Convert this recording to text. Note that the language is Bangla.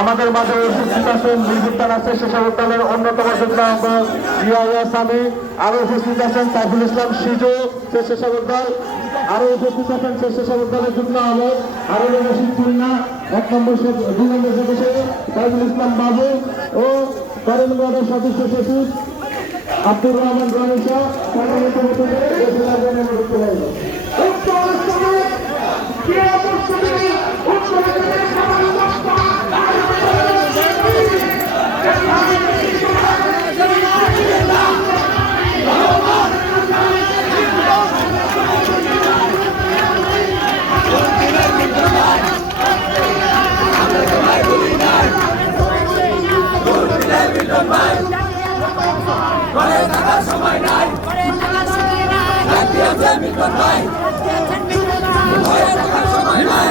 আমাদের মাঝে উপস্থিত আছেন নির্বাচন আছে সেসব দলের অন্যতম যুগ্ম আহ্বায়ক ইয়াহিয়া সামি, আরো উপস্থিত আছেন সাইফুল ইসলাম সিজু স্বেচ্ছাসেবক দল, আরো উপস্থিত আছেন স্বেচ্ছাসেবক দলের যুগ্ম আহ্বায়ক হারুন রশিদ খুলনা, 1 নম্বর 2 নম্বর সদস্য সাইফুল ইসলাম বাবু ও করিমগঞ্জের সদস্য সচিব আব্দুর রহমান গণেশা সম্মানিত ঘরে থাকার সময় নাই, ঘরে থাকার সময় নাই।